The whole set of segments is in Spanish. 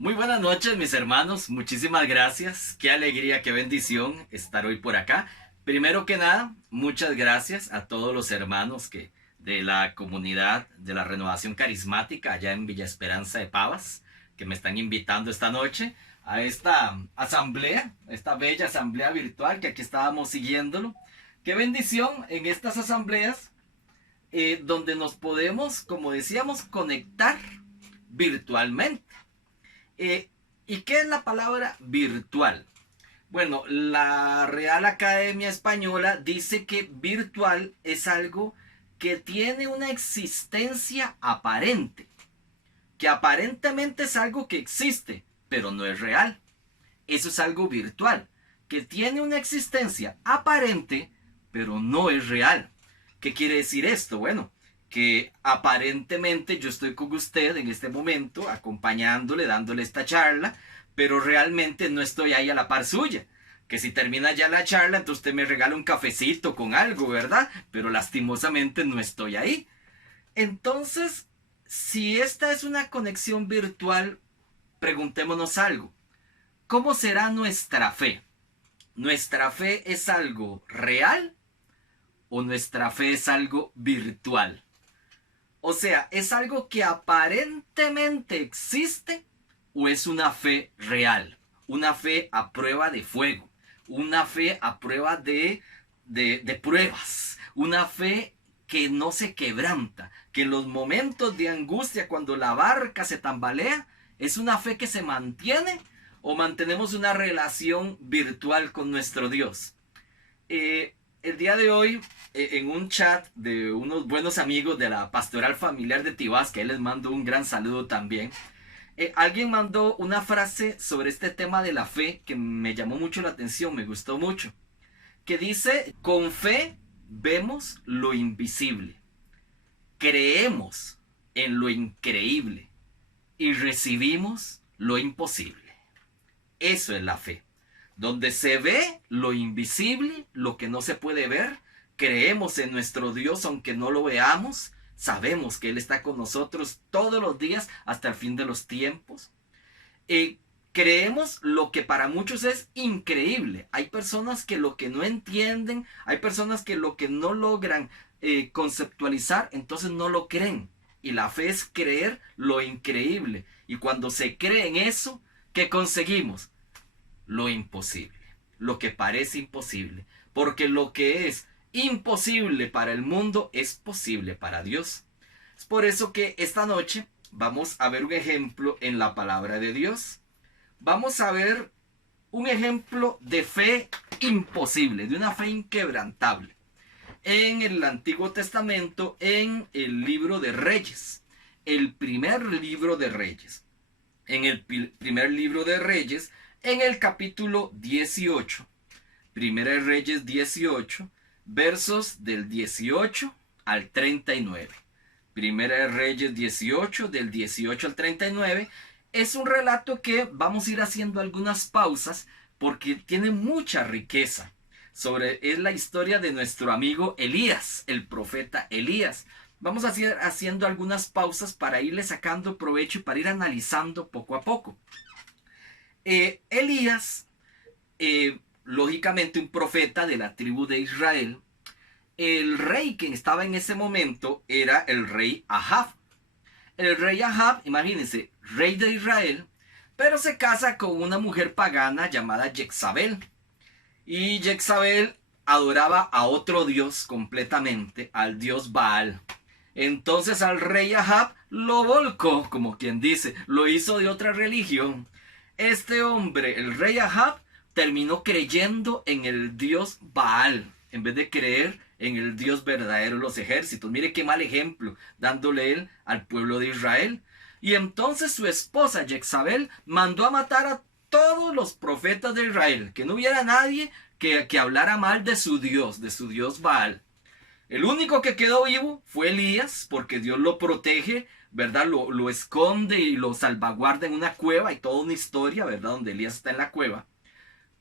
Muy buenas noches, mis hermanos. Muchísimas gracias. Qué alegría, qué bendición estar hoy por acá. Primero que nada, muchas gracias a todos los hermanos de la comunidad de la Renovación Carismática allá en Villa Esperanza de Pavas, que me están invitando esta noche a esta asamblea, esta bella asamblea virtual que aquí estábamos siguiéndolo. Qué bendición en estas asambleas donde nos podemos, como decíamos, conectar virtualmente. Eh, ¿Y qué es la palabra virtual? Bueno, la Real Academia Española dice que virtual es algo que tiene una existencia aparente, que aparentemente es algo que existe, pero no es real. Eso es algo virtual, que tiene una existencia aparente, pero no es real. ¿Qué quiere decir esto? Bueno, que aparentemente yo estoy con usted en este momento, acompañándole, dándole esta charla, pero realmente no estoy ahí a la par suya. Que si termina ya la charla, entonces usted me regala un cafecito con algo, ¿verdad? Pero lastimosamente no estoy ahí. Entonces, si esta es una conexión virtual, preguntémonos algo. ¿Cómo será nuestra fe? ¿Nuestra fe es algo real o nuestra fe es algo virtual? O sea, ¿es algo que aparentemente existe o es una fe real? Una fe a prueba de fuego, una fe a prueba de pruebas, una fe que no se quebranta, que en los momentos de angustia, cuando la barca se tambalea, es una fe que se mantiene o mantenemos una relación virtual con nuestro Dios. El día de hoy, en un chat de unos buenos amigos de la Pastoral Familiar de Tibás, que les mando un gran saludo también, alguien mandó una frase sobre este tema de la fe que me llamó mucho la atención, me gustó mucho, que dice: con fe vemos lo invisible, creemos en lo increíble y recibimos lo imposible. Eso es la fe. Donde se ve lo invisible, lo que no se puede ver, creemos en nuestro Dios aunque no lo veamos, sabemos que Él está con nosotros todos los días hasta el fin de los tiempos. Eh, Creemos lo que para muchos es increíble. Hay personas que lo que no entienden, hay personas que lo que no logran conceptualizar, entonces no lo creen. Y la fe es creer lo increíble. Y cuando se cree en eso, ¿qué conseguimos? Lo imposible, lo que parece imposible, porque lo que es imposible para el mundo es posible para Dios. Es por eso que esta noche vamos a ver un ejemplo en la palabra de Dios. Vamos a ver un ejemplo de fe imposible, de una fe inquebrantable. En el Antiguo Testamento, en el libro de Reyes, el primer libro de Reyes. En el primer libro de Reyes, en el capítulo 18, Primera de Reyes 18, versos del 18 al 39. Primera de Reyes 18, del 18 al 39, es un relato que vamos a ir haciendo algunas pausas porque tiene mucha riqueza. Es la historia de nuestro amigo Elías, el profeta Elías. Vamos a ir haciendo algunas pausas para irle sacando provecho y para ir analizando poco a poco. Elías, lógicamente un profeta de la tribu de Israel, el rey que estaba en ese momento era el rey Ahab. El rey Ahab, imagínense, rey de Israel, pero se casa con una mujer pagana llamada Jezabel. Y Jezabel adoraba a otro dios completamente, al dios Baal. Entonces al rey Ahab lo volcó, como quien dice, lo hizo de otra religión. Este hombre, el rey Ahab, terminó creyendo en el dios Baal, en vez de creer en el Dios verdadero de los ejércitos. Mire qué mal ejemplo, dándole él al pueblo de Israel. Y entonces su esposa Jezabel mandó a matar a todos los profetas de Israel, que no hubiera nadie que hablara mal de su Dios Baal. El único que quedó vivo fue Elías, porque Dios lo protege, ¿verdad? Lo esconde y lo salvaguarda en una cueva, y toda una historia, ¿verdad? Donde Elías está en la cueva.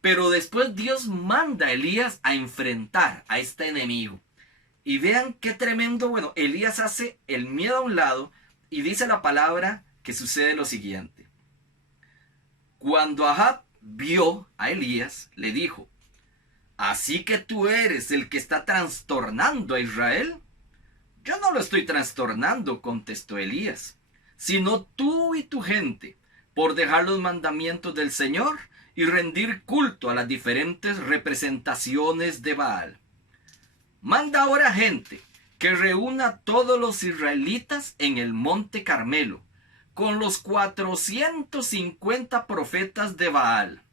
Pero después Dios manda a Elías a enfrentar a este enemigo. Y vean qué tremendo. Bueno, Elías hace el miedo a un lado y dice la palabra que sucede lo siguiente. Cuando Ahab vio a Elías, le dijo: ¿así que tú eres el que está trastornando a Israel? Yo no lo estoy trastornando, contestó Elías, sino tú y tu gente, por dejar los mandamientos del Señor y rendir culto a las diferentes representaciones de Baal. Manda ahora gente que reúna a todos los israelitas en el monte Carmelo, con los 450 profetas de Baal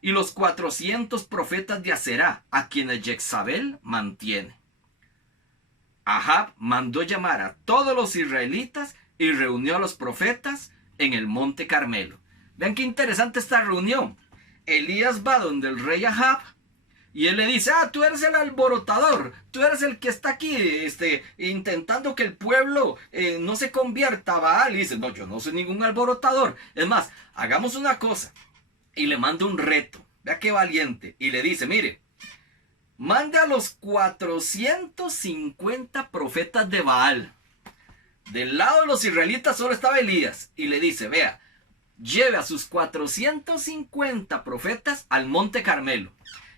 y los 400 profetas de Aserá, a quienes Jezabel mantiene. Ahab mandó llamar a todos los israelitas y reunió a los profetas en el monte Carmelo. Vean qué interesante esta reunión. Elías va donde el rey Ahab y él le dice: tú eres el alborotador, tú eres el que está aquí intentando que el pueblo no se convierta a Baal. Y dice: no, yo no soy ningún alborotador. Es más, hagamos una cosa. Y le manda un reto. Vea qué valiente. Y le dice: mire, mande a los 450 profetas de Baal. Del lado de los israelitas solo estaba Elías. Y le dice: vea, lleve a sus 450 profetas al monte Carmelo.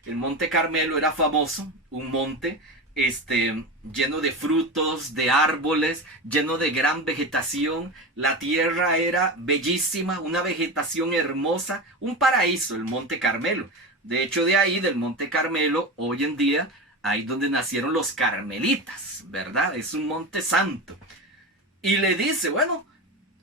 El monte Carmelo era famoso, un monte lleno de frutos, de árboles, lleno de gran vegetación. La tierra era bellísima, una vegetación hermosa, un paraíso, el monte Carmelo. De hecho, de ahí, del monte Carmelo, hoy en día, ahí donde nacieron los carmelitas, ¿verdad? Es un monte santo. Y le dice: bueno,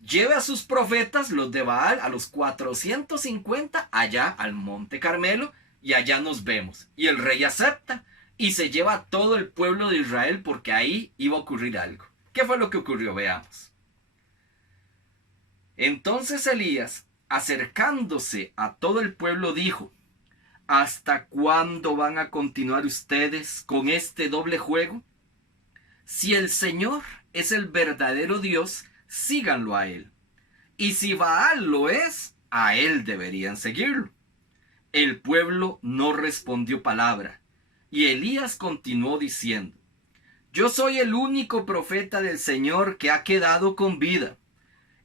lleve a sus profetas, los de Baal, a los 450 allá al monte Carmelo, y allá nos vemos. Y el rey acepta y se lleva a todo el pueblo de Israel, porque ahí iba a ocurrir algo. ¿Qué fue lo que ocurrió? Veamos. Entonces Elías, acercándose a todo el pueblo, dijo: ¿hasta cuándo van a continuar ustedes con este doble juego? Si el Señor es el verdadero Dios, síganlo a él. Y si Baal lo es, a él deberían seguirlo. El pueblo no respondió palabra. Y Elías continuó diciendo: yo soy el único profeta del Señor que ha quedado con vida,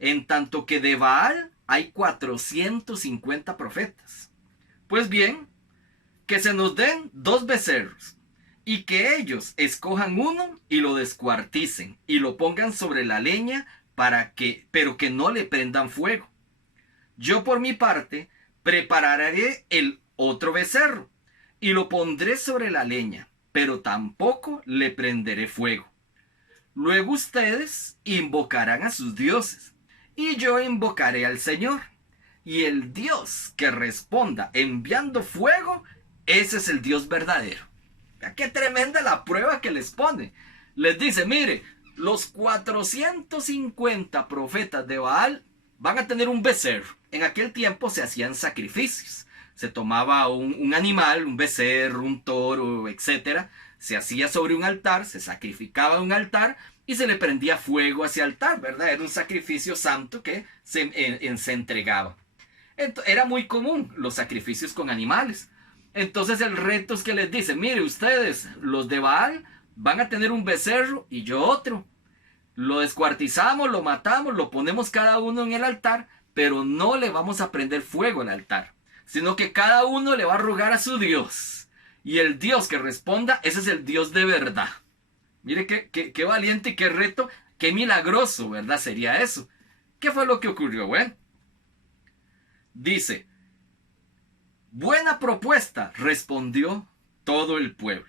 en tanto que de Baal hay 450 profetas. Pues bien, que se nos den 2 becerros, y que ellos escojan uno y lo descuarticen, y lo pongan sobre la leña, pero que no le prendan fuego. Yo por mi parte prepararé el otro becerro, y lo pondré sobre la leña, pero tampoco le prenderé fuego. Luego ustedes invocarán a sus dioses, y yo invocaré al Señor. Y el Dios que responda enviando fuego, ese es el Dios verdadero. Vea qué tremenda la prueba que les pone. Les dice: mire, los 450 profetas de Baal van a tener un becerro. En aquel tiempo se hacían sacrificios. Se tomaba un animal, un becerro, un toro, etc. Se hacía sobre un altar, se sacrificaba en un altar y se le prendía fuego a ese altar, ¿verdad? Era un sacrificio santo que se entregaba. Era muy común los sacrificios con animales. Entonces el reto es que les dice: mire, ustedes, los de Baal, van a tener un becerro y yo otro. Lo descuartizamos, lo matamos, lo ponemos cada uno en el altar, pero no le vamos a prender fuego al altar, sino que cada uno le va a rogar a su Dios. Y el Dios que responda, ese es el Dios de verdad. Mire qué valiente y qué reto, qué milagroso, ¿verdad? Sería eso. ¿Qué fue lo que ocurrió? Bueno, dice: buena propuesta, respondió todo el pueblo.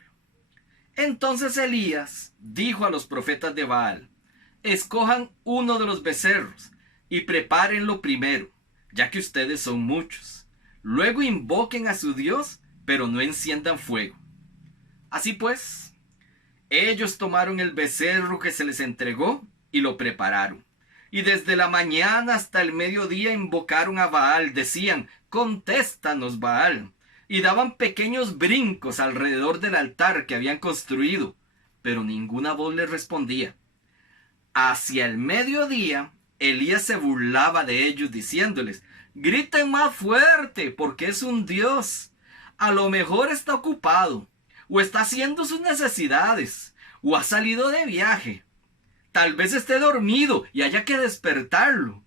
Entonces Elías dijo a los profetas de Baal: escojan uno de los becerros y prepárenlo primero, ya que ustedes son muchos. Luego invoquen a su Dios, pero no enciendan fuego. Así pues, ellos tomaron el becerro que se les entregó y lo prepararon. Y desde la mañana hasta el mediodía invocaron a Baal. Decían: contéstanos, Baal. Y daban pequeños brincos alrededor del altar que habían construido, pero ninguna voz les respondía. Hacia el mediodía, Elías se burlaba de ellos diciéndoles: griten más fuerte, porque es un Dios. A lo mejor está ocupado, o está haciendo sus necesidades, o ha salido de viaje. Tal vez esté dormido y haya que despertarlo.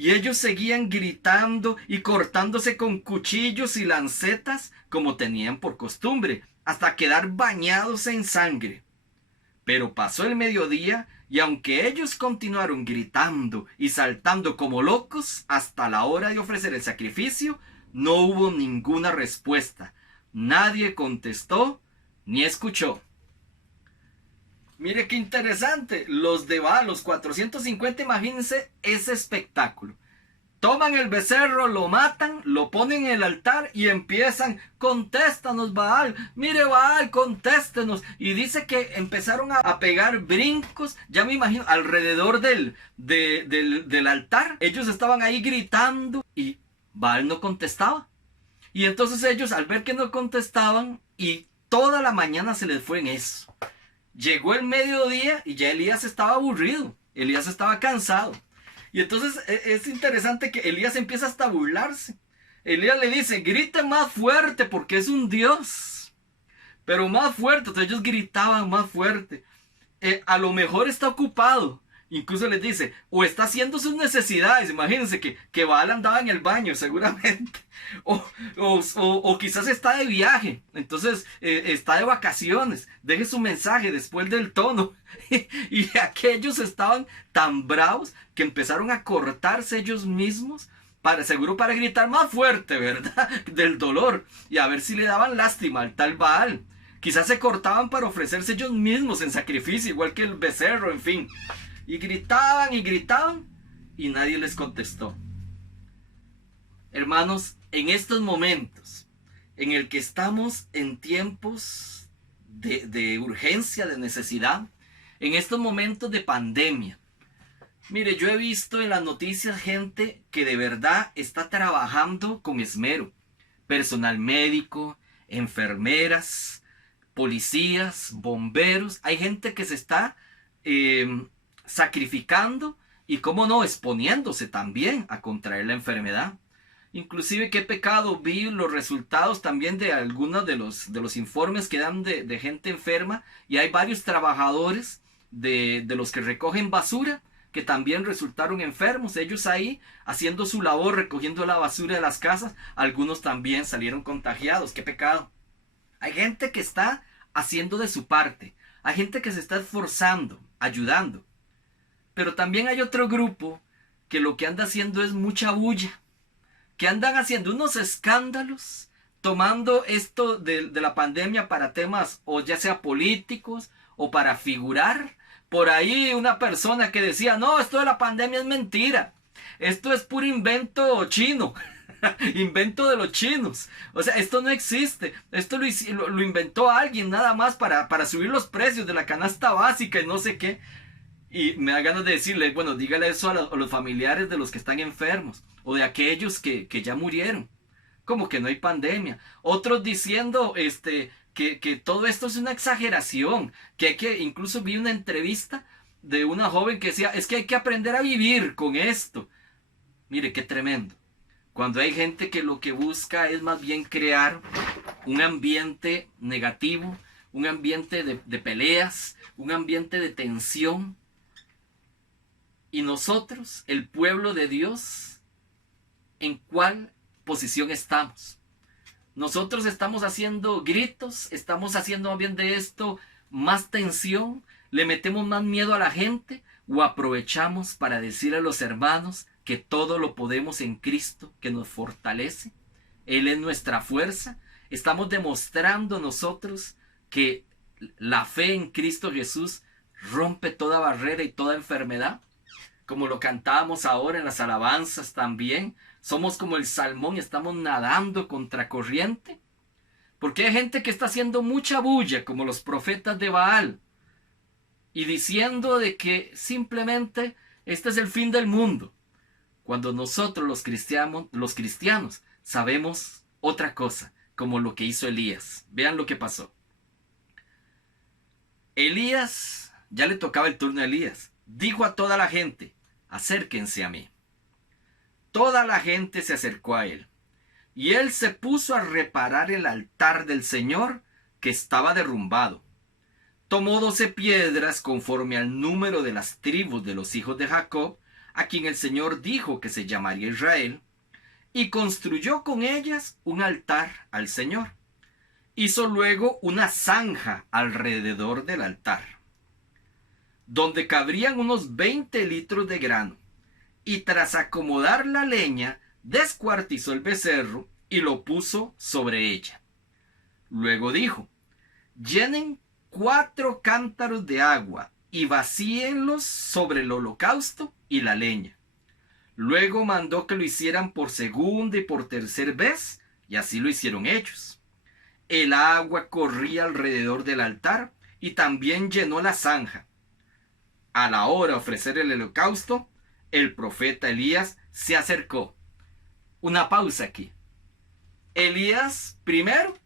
Y ellos seguían gritando y cortándose con cuchillos y lancetas como tenían por costumbre, hasta quedar bañados en sangre. Pero pasó el mediodía y aunque ellos continuaron gritando y saltando como locos hasta la hora de ofrecer el sacrificio, no hubo ninguna respuesta. Nadie contestó ni escuchó. Mire qué interesante. Los de Baal, los 450, imagínense ese espectáculo. Toman el becerro, lo matan, lo ponen en el altar y empiezan, contéstanos Baal, mire Baal, contéstenos. Y dice que empezaron a pegar brincos, ya me imagino, alrededor del altar. Ellos estaban ahí gritando y Baal no contestaba. Y entonces ellos, al ver que no contestaban, y toda la mañana se les fue en eso. Llegó el mediodía y ya Elías estaba aburrido, Elías estaba cansado. Y entonces es interesante que Elías empieza hasta a burlarse. Elías le dice, grite más fuerte porque es un Dios. Pero más fuerte, entonces ellos gritaban más fuerte. A lo mejor está ocupado. Incluso les dice, o está haciendo sus necesidades. Imagínense que Baal andaba en el baño seguramente. O quizás está de viaje. Entonces está de vacaciones. Deje su mensaje después del tono. Y aquellos estaban tan bravos que empezaron a cortarse ellos mismos. Seguro para gritar más fuerte, ¿verdad? Del dolor. Y a ver si le daban lástima al tal Baal. Quizás se cortaban para ofrecerse ellos mismos en sacrificio, igual que el becerro, en fin. Y gritaban y nadie les contestó. Hermanos, en estos momentos en el que estamos en tiempos de urgencia, de necesidad, en estos momentos de pandemia, mire, yo he visto en las noticias gente que de verdad está trabajando con esmero. Personal médico, enfermeras, policías, bomberos. Hay gente que se está sacrificando y, cómo no, exponiéndose también a contraer la enfermedad. Inclusive, qué pecado, vi los resultados también de algunos de los informes que dan de gente enferma, y hay varios trabajadores de los que recogen basura que también resultaron enfermos. Ellos ahí haciendo su labor, recogiendo la basura de las casas, algunos también salieron contagiados. Qué pecado. Hay gente que está haciendo de su parte, hay gente que se está esforzando, ayudando. Pero también hay otro grupo que lo que anda haciendo es mucha bulla, que andan haciendo unos escándalos, tomando esto de la pandemia para temas o ya sea políticos o para figurar. Por ahí una persona que decía, no, esto de la pandemia es mentira, esto es puro invento chino, invento de los chinos. O sea, esto no existe, esto lo inventó alguien nada más para subir los precios de la canasta básica y no sé qué. Y me da ganas de decirle, bueno, dígale eso a los familiares de los que están enfermos o de aquellos que ya murieron. Como que no hay pandemia. Otros diciendo que todo esto es una exageración, incluso vi una entrevista de una joven que decía, es que hay que aprender a vivir con esto. Mire, qué tremendo. Cuando hay gente que lo que busca es más bien crear un ambiente negativo, un ambiente de peleas, un ambiente de tensión. Y nosotros, el pueblo de Dios, ¿en cuál posición estamos? Nosotros estamos haciendo gritos, estamos haciendo más bien de esto más tensión, le metemos más miedo a la gente, o aprovechamos para decir a los hermanos que todo lo podemos en Cristo que nos fortalece. Él es nuestra fuerza. Estamos demostrando nosotros que la fe en Cristo Jesús rompe toda barrera y toda enfermedad. Como lo cantábamos ahora en las alabanzas también. Somos como el salmón, estamos nadando contra corriente. Porque hay gente que está haciendo mucha bulla, como los profetas de Baal, y diciendo de que simplemente este es el fin del mundo. Cuando nosotros los cristianos sabemos otra cosa, como lo que hizo Elías. Vean lo que pasó. Elías, ya le tocaba el turno a Elías, dijo a toda la gente, acérquense a mí. Toda la gente se acercó a él, y él se puso a reparar el altar del Señor que estaba derrumbado. Tomó 12 piedras conforme al número de las tribus de los hijos de Jacob, a quien el Señor dijo que se llamaría Israel, y construyó con ellas un altar al Señor. Hizo luego una zanja alrededor del altar, donde cabrían unos 20 litros de grano, y tras acomodar la leña, descuartizó el becerro y lo puso sobre ella. Luego dijo: llenen 4 cántaros de agua y vacíenlos sobre el holocausto y la leña. Luego mandó que lo hicieran por segunda y por tercera vez, y así lo hicieron ellos. El agua corría alrededor del altar y también llenó la zanja. A la hora de ofrecer el holocausto, el profeta Elías se acercó. Una pausa aquí. Elías primero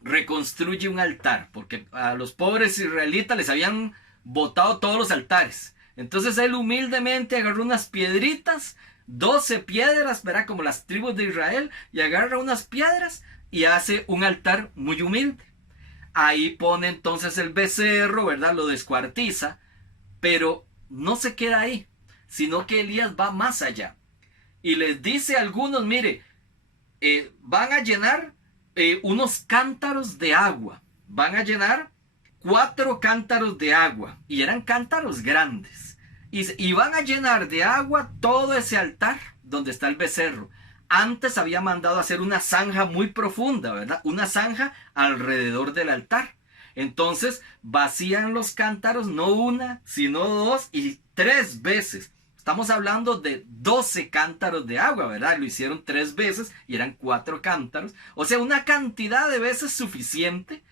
reconstruye un altar, porque a los pobres israelitas les habían botado todos los altares. Entonces él humildemente agarró unas piedritas, 12 piedras, ¿verdad? Como las tribus de Israel, y agarra unas piedras y hace un altar muy humilde. Ahí pone entonces el becerro, ¿verdad? Lo descuartiza, pero no se queda ahí, sino que Elías va más allá. Y les dice a algunos: mire, van a llenar unos cántaros de agua. Van a llenar 4 cántaros de agua. Y eran cántaros grandes. Y van a llenar de agua todo ese altar donde está el becerro. Antes había mandado hacer una zanja muy profunda, ¿verdad? Una zanja alrededor del altar. Entonces vacían los cántaros, no una, sino 2 y 3 veces. Estamos hablando de 12 cántaros de agua, ¿verdad? Lo hicieron 3 veces y eran 4 cántaros. O sea, una cantidad de veces suficiente.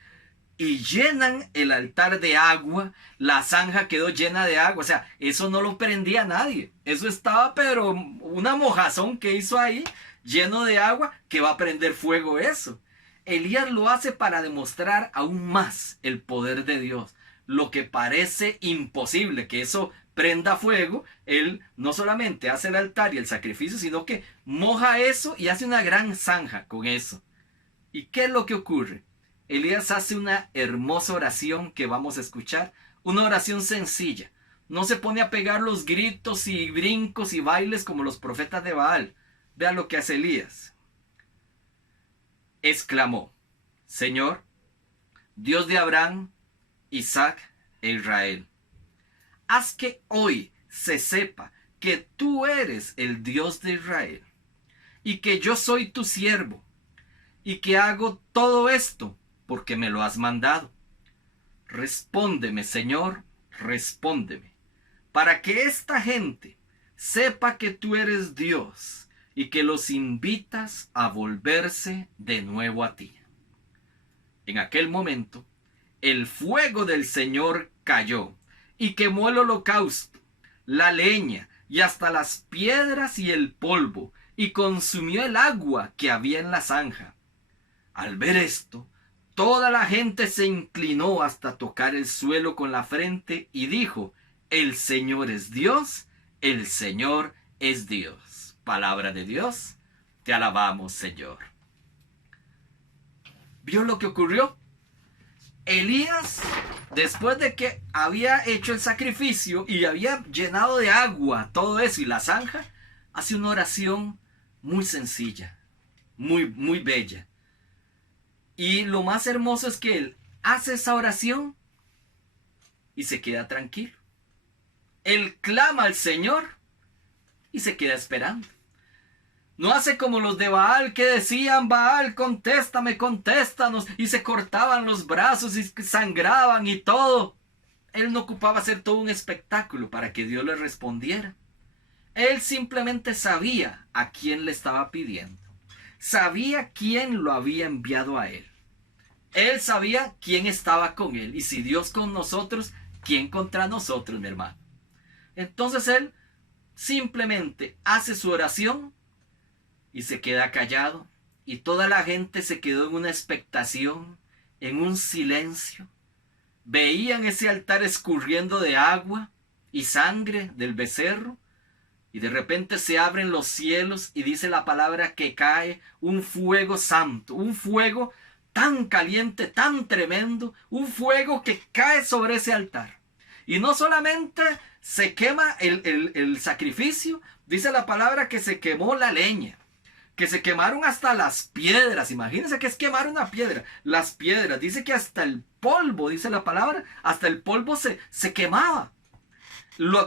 Y llenan el altar de agua. La zanja quedó llena de agua. O sea, eso no lo prendía nadie. Eso estaba, pero una mojazón que hizo ahí, lleno de agua, que va a prender fuego eso. Elías lo hace para demostrar aún más el poder de Dios. Lo que parece imposible, que eso prenda fuego, él no solamente hace el altar y el sacrificio, sino que moja eso y hace una gran zanja con eso. ¿Y qué es lo que ocurre? Elías hace una hermosa oración que vamos a escuchar, una oración sencilla. No se pone a pegar los gritos y brincos y bailes como los profetas de Baal. Vea lo que hace Elías. Exclamó: Señor, Dios de Abraham, Isaac e Israel, haz que hoy se sepa que tú eres el Dios de Israel y que yo soy tu siervo y que hago todo esto porque me lo has mandado. Respóndeme, Señor, respóndeme, para que esta gente sepa que tú eres Dios y que los invitas a volverse de nuevo a ti. En aquel momento, el fuego del Señor cayó y quemó el holocausto, la leña y hasta las piedras y el polvo, y consumió el agua que había en la zanja. Al ver esto, toda la gente se inclinó hasta tocar el suelo con la frente y dijo: el Señor es Dios, el Señor es Dios. Palabra de Dios, te alabamos, Señor. ¿Vio lo que ocurrió? Elías, después de que había hecho el sacrificio y había llenado de agua todo eso y la zanja, hace una oración muy sencilla, muy bella. Y lo más hermoso es que él hace esa oración y se queda tranquilo. Él clama al Señor y se queda esperando. No hace como los de Baal, que decían: Baal, contéstame, contéstanos, y se cortaban los brazos y sangraban y todo. Él no ocupaba hacer todo un espectáculo para que Dios le respondiera. Él simplemente sabía a quién le estaba pidiendo. Sabía quién lo había enviado a él. Él sabía quién estaba con él. Y si Dios con nosotros, ¿quién contra nosotros, mi hermano? Entonces él simplemente hace su oración y se queda callado. Y toda la gente se quedó en una expectación, en un silencio. Veían ese altar escurriendo de agua y sangre del becerro. Y de repente se abren los cielos y dice la palabra que cae un fuego santo, un fuego tan caliente, tan tremendo, un fuego que cae sobre ese altar. Y no solamente se quema el sacrificio, dice la palabra que se quemó la leña, que se quemaron hasta las piedras. Imagínense que es quemar una piedra. Las piedras, dice que hasta el polvo, dice la palabra, hasta el polvo se quemaba.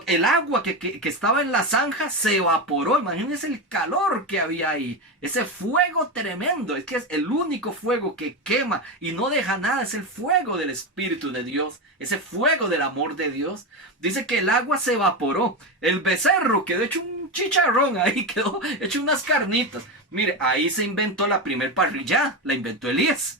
El agua que estaba en la zanja se evaporó. Imagínense el calor que había ahí. Ese fuego tremendo. Es que es el único fuego que quema y no deja nada. Es el fuego del Espíritu de Dios. Ese fuego del amor de Dios. Dice que el agua se evaporó. El becerro quedó hecho un chicharrón ahí. Quedó hecho unas carnitas. Mire, ahí se inventó la primer parrilla. La inventó Elías.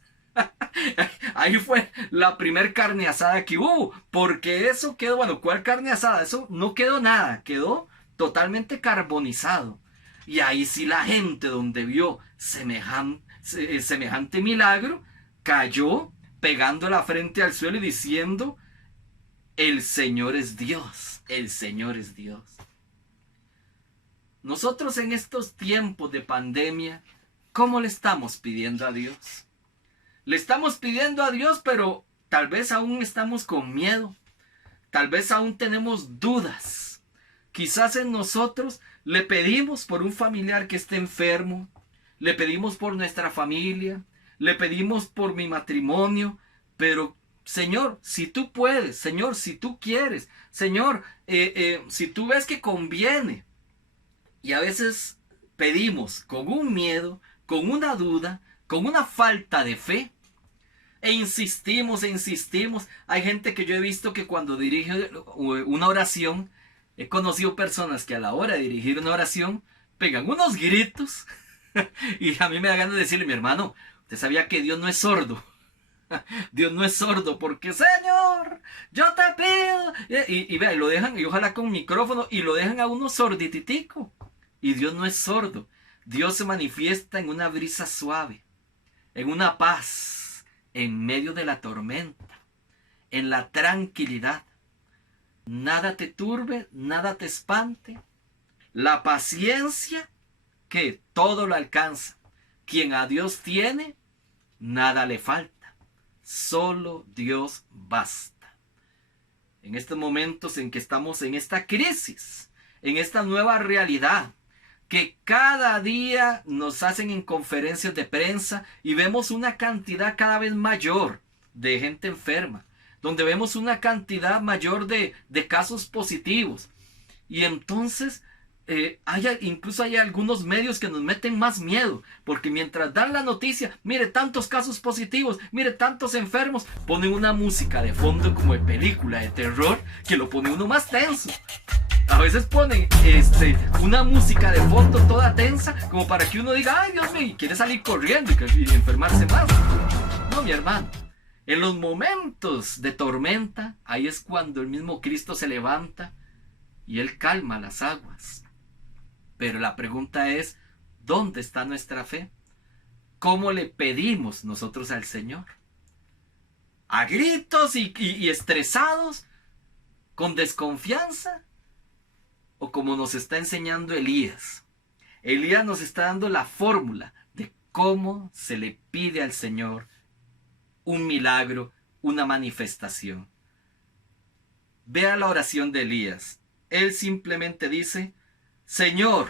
Ahí fue la primer carne asada que hubo, porque eso quedó, bueno, ¿cuál carne asada? Eso no quedó nada, quedó totalmente carbonizado. Y ahí sí la gente donde vio semejante milagro, cayó pegando la frente al suelo y diciendo, el Señor es Dios, el Señor es Dios. Nosotros en estos tiempos de pandemia, ¿cómo le estamos pidiendo a Dios? Le estamos pidiendo a Dios, pero tal vez aún estamos con miedo. Tal vez aún tenemos dudas. Quizás en nosotros le pedimos por un familiar que esté enfermo. Le pedimos por nuestra familia. Le pedimos por mi matrimonio. Pero, Señor, si tú puedes. Señor, si tú quieres. Señor, si tú ves que conviene. Y a veces pedimos con un miedo, con una duda, con una falta de fe. E insistimos, e insistimos. Hay gente que yo he visto que cuando dirige una oración, he conocido personas que a la hora de dirigir una oración pegan unos gritos. Y a mí me da ganas de decirle, mi hermano, usted sabía que Dios no es sordo. Dios no es sordo porque, Señor, yo te pido. Y vea, y lo dejan, y ojalá con micrófono, y lo dejan a uno sordititico. Y Dios no es sordo. Dios se manifiesta en una brisa suave, en una paz, en medio de la tormenta, en la tranquilidad. Nada te turbe, nada te espante. La paciencia que todo lo alcanza. Quien a Dios tiene, nada le falta. Solo Dios basta. En estos momentos en que estamos en esta crisis, en esta nueva realidad, que cada día nos hacen en conferencias de prensa y vemos una cantidad cada vez mayor de gente enferma, donde vemos una cantidad mayor de casos positivos. Y entonces incluso hay algunos medios que nos meten más miedo, porque mientras dan la noticia, mire tantos casos positivos, mire tantos enfermos, ponen una música de fondo como de película de terror que lo pone uno más tenso. A veces ponen una música de fondo toda tensa como para que uno diga, ay Dios mío, y quiere salir corriendo y enfermarse más. No, mi hermano. En los momentos de tormenta, ahí es cuando el mismo Cristo se levanta y Él calma las aguas. Pero la pregunta es, ¿dónde está nuestra fe? ¿Cómo le pedimos nosotros al Señor? ¿A gritos y estresados? ¿Con desconfianza? ¿O como nos está enseñando Elías? Elías nos está dando la fórmula de cómo se le pide al Señor un milagro, una manifestación. Vea la oración de Elías. Él simplemente dice, Señor.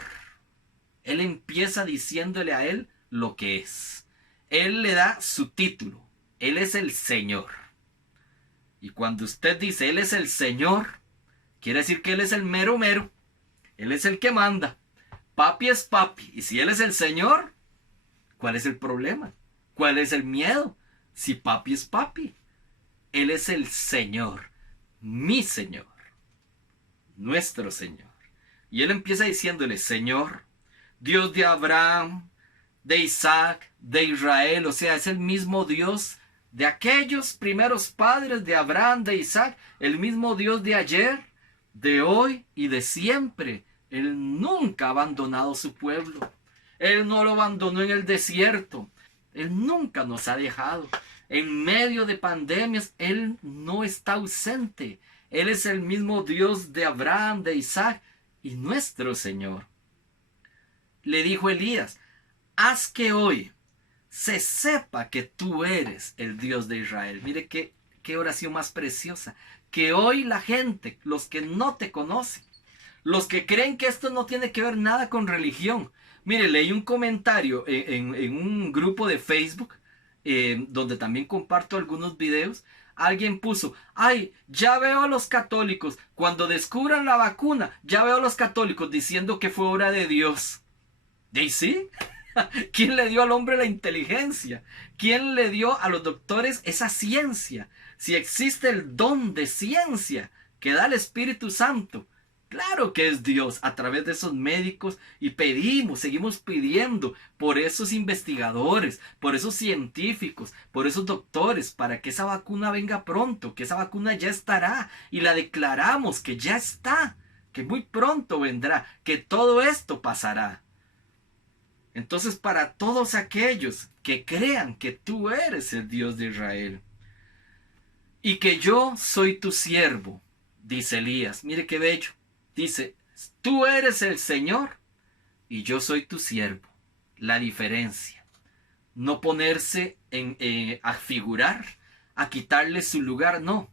Él empieza diciéndole a él lo que es. Él le da su título. Él es el Señor. Y cuando usted dice Él es el Señor, quiere decir que Él es el mero mero. Él es el que manda. Papi es papi. Y si Él es el Señor, ¿cuál es el problema? ¿Cuál es el miedo? Si papi es papi. Él es el Señor. Mi Señor. Nuestro Señor. Y Él empieza diciéndole, Señor, Dios de Abraham, de Isaac, de Israel. O sea, es el mismo Dios de aquellos primeros padres de Abraham, de Isaac. El mismo Dios de ayer, de hoy y de siempre. Él nunca ha abandonado su pueblo. Él no lo abandonó en el desierto. Él nunca nos ha dejado. En medio de pandemias, Él no está ausente. Él es el mismo Dios de Abraham, de Isaac y nuestro Señor. Le dijo Elías, haz que hoy se sepa que tú eres el Dios de Israel. Mire qué oración más preciosa. que hoy la gente, los que no te conocen, los que creen que esto no tiene que ver nada con religión. Mire, leí un comentario en un grupo de Facebook, donde también comparto algunos videos. Alguien puso, ay, ya veo a los católicos, cuando descubran la vacuna, ya veo a los católicos diciendo que fue obra de Dios. ¿Y sí? ¿Quién le dio al hombre la inteligencia? ¿Quién le dio a los doctores esa ciencia? Si existe el don de ciencia que da el Espíritu Santo, claro que es Dios a través de esos médicos, y seguimos pidiendo por esos investigadores, por esos científicos, por esos doctores, para que esa vacuna venga pronto, que esa vacuna ya estará, y la declaramos que ya está, que muy pronto vendrá, que todo esto pasará. Entonces, para todos aquellos que crean que tú eres el Dios de Israel y que yo soy tu siervo, dice Elías, mire qué bello, dice, tú eres el Señor y yo soy tu siervo. La diferencia, no ponerse a figurar, a quitarle su lugar, no,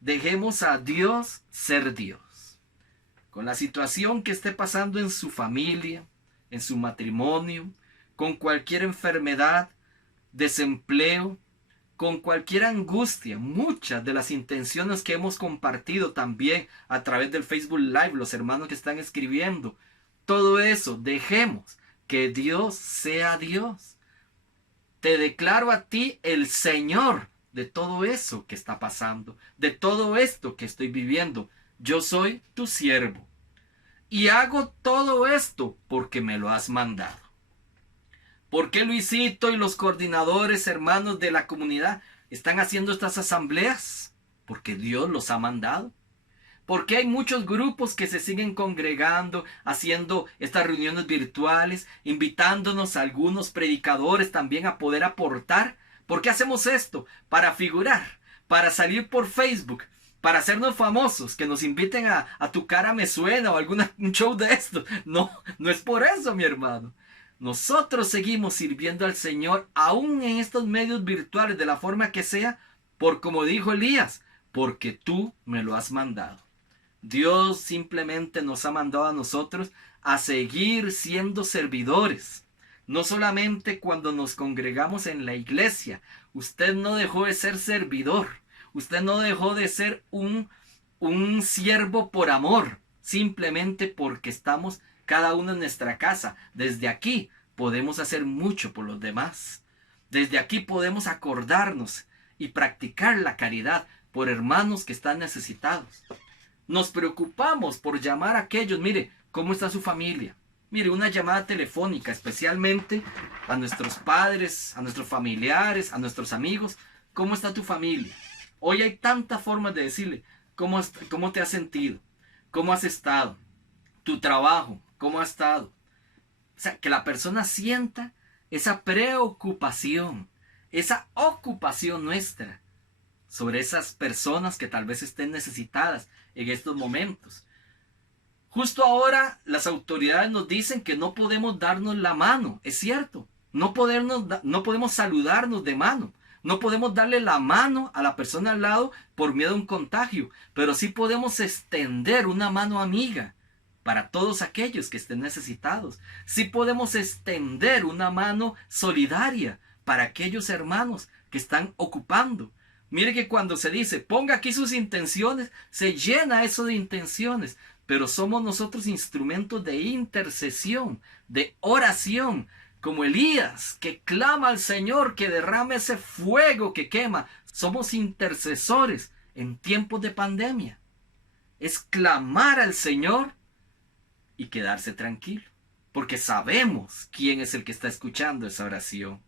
dejemos a Dios ser Dios. Con la situación que esté pasando en su familia, en su matrimonio, con cualquier enfermedad, desempleo, con cualquier angustia, muchas de las intenciones que hemos compartido también a través del Facebook Live, los hermanos que están escribiendo, todo eso, dejemos que Dios sea Dios. Te declaro a ti el Señor de todo eso que está pasando, de todo esto que estoy viviendo. Yo soy tu siervo. Y hago todo esto porque me lo has mandado. ¿Por qué Luisito y los coordinadores, hermanos de la comunidad, están haciendo estas asambleas? Porque Dios los ha mandado. Porque hay muchos grupos que se siguen congregando, haciendo estas reuniones virtuales, invitándonos a algunos predicadores también a poder aportar. ¿Por qué hacemos esto? Para figurar, para salir por Facebook, para hacernos famosos, que nos inviten a Tu Cara Me Suena o un show de esto. No, no es por eso, mi hermano. Nosotros seguimos sirviendo al Señor, aún en estos medios virtuales, de la forma que sea, por como dijo Elías, porque tú me lo has mandado. Dios simplemente nos ha mandado a nosotros a seguir siendo servidores. No solamente cuando nos congregamos en la iglesia. Usted no dejó de ser servidor. Usted no dejó de ser un siervo por amor, simplemente porque estamos cada uno en nuestra casa. Desde aquí podemos hacer mucho por los demás. Desde aquí podemos acordarnos y practicar la caridad por hermanos que están necesitados. Nos preocupamos por llamar a aquellos, mire, ¿cómo está su familia? Mire, una llamada telefónica, especialmente a nuestros padres, a nuestros familiares, a nuestros amigos. ¿Cómo está tu familia? Hoy hay tantas formas de decirle, ¿cómo te has sentido? ¿Cómo has estado? Tu trabajo, ¿cómo ha estado? O sea, que la persona sienta esa preocupación, esa ocupación nuestra sobre esas personas que tal vez estén necesitadas en estos momentos. Justo ahora las autoridades nos dicen que no podemos darnos la mano. Es cierto, no podemos saludarnos de mano. No podemos darle la mano a la persona al lado por miedo a un contagio, pero sí podemos extender una mano amiga para todos aquellos que estén necesitados. Sí podemos extender una mano solidaria para aquellos hermanos que están ocupando. Mire que cuando se dice, ponga aquí sus intenciones, se llena eso de intenciones, pero somos nosotros instrumentos de intercesión, de oración, como Elías, que clama al Señor que derrame ese fuego que quema. Somos intercesores en tiempos de pandemia. Es clamar al Señor y quedarse tranquilo, porque sabemos quién es el que está escuchando esa oración.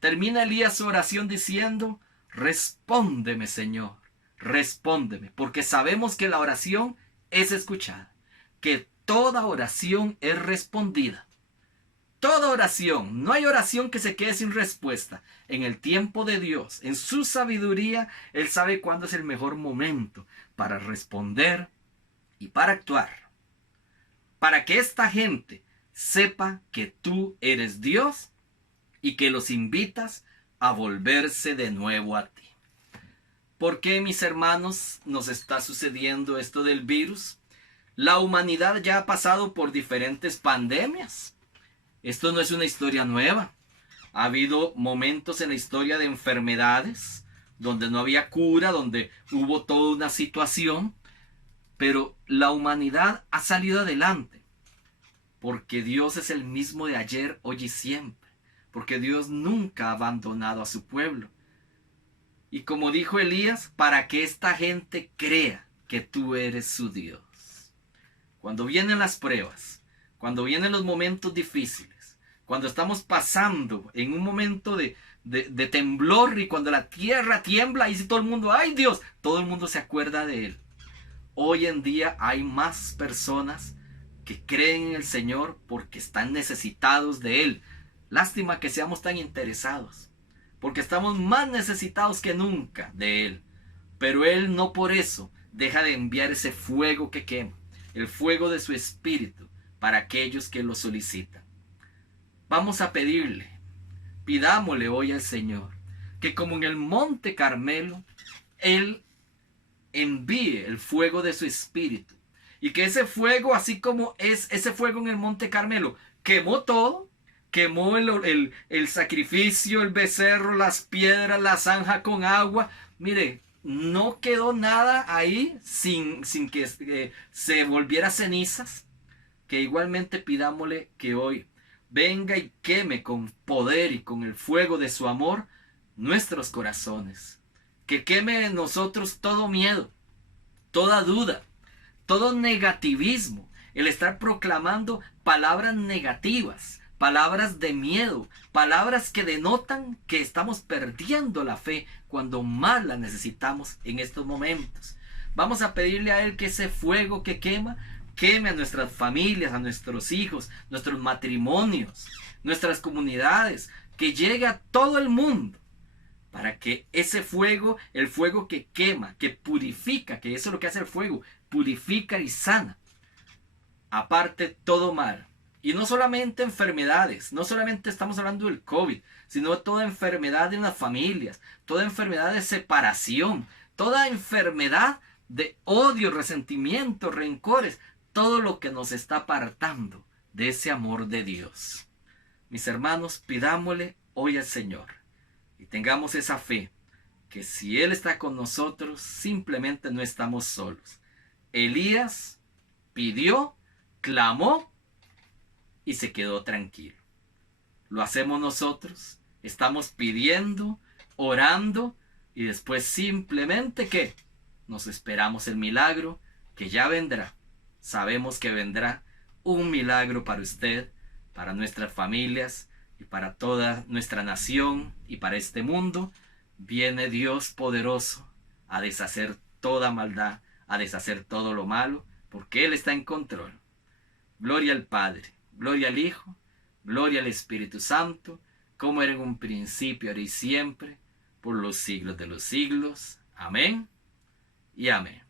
Termina Elías su oración diciendo, respóndeme, Señor, respóndeme, porque sabemos que la oración es escuchada, que toda oración es respondida. Toda oración, no hay oración que se quede sin respuesta. En el tiempo de Dios, en su sabiduría, Él sabe cuándo es el mejor momento para responder y para actuar. Para que esta gente sepa que tú eres Dios y que los invitas a volverse de nuevo a ti. ¿Por qué, mis hermanos, nos está sucediendo esto del virus? La humanidad ya ha pasado por diferentes pandemias. Esto no es una historia nueva. Ha habido momentos en la historia de enfermedades donde no había cura, donde hubo toda una situación, pero la humanidad ha salido adelante porque Dios es el mismo de ayer, hoy y siempre, porque Dios nunca ha abandonado a su pueblo. Y como dijo Elías, para que esta gente crea que tú eres su Dios. Cuando vienen las pruebas, cuando vienen los momentos difíciles, cuando estamos pasando en un momento de temblor y cuando la tierra tiembla y si todo el mundo, ¡ay Dios! Todo el mundo se acuerda de Él. Hoy en día hay más personas que creen en el Señor porque están necesitados de Él. Lástima que seamos tan interesados, porque estamos más necesitados que nunca de Él. Pero Él no por eso deja de enviar ese fuego que quema, el fuego de su Espíritu para aquellos que lo solicitan. Vamos a pedirle, pidámosle hoy al Señor, que como en el Monte Carmelo, Él envíe el fuego de su Espíritu. Y que ese fuego, así como es ese fuego en el Monte Carmelo, quemó todo, quemó el sacrificio, el becerro, las piedras, la zanja con agua. Mire, no quedó nada ahí sin que se volviera cenizas. Que igualmente pidámosle que hoy venga y queme con poder y con el fuego de su amor nuestros corazones. Que queme en nosotros todo miedo, toda duda, todo negativismo, el estar proclamando palabras negativas, palabras de miedo, palabras que denotan que estamos perdiendo la fe cuando más la necesitamos en estos momentos. Vamos a pedirle a Él que ese fuego que quema, queme a nuestras familias, a nuestros hijos, nuestros matrimonios, nuestras comunidades, que llegue a todo el mundo. Para que ese fuego, el fuego que quema, que purifica, que eso es lo que hace el fuego, purifica y sana, aparte todo mal. Y no solamente enfermedades, no solamente estamos hablando del COVID, sino toda enfermedad en las familias, toda enfermedad de separación, toda enfermedad de odio, resentimiento, rencores, todo lo que nos está apartando de ese amor de Dios. Mis hermanos, pidámosle hoy al Señor y tengamos esa fe, que si Él está con nosotros, simplemente no estamos solos. Elías pidió, clamó y se quedó tranquilo. Lo hacemos nosotros, estamos pidiendo, orando y después simplemente ¿qué? Nos esperamos el milagro que ya vendrá. Sabemos que vendrá un milagro para usted, para nuestras familias y para toda nuestra nación y para este mundo. Viene Dios poderoso a deshacer toda maldad, a deshacer todo lo malo, porque Él está en control. Gloria al Padre, gloria al Hijo, gloria al Espíritu Santo, como era en un principio, ahora y siempre, por los siglos de los siglos. Amén y amén.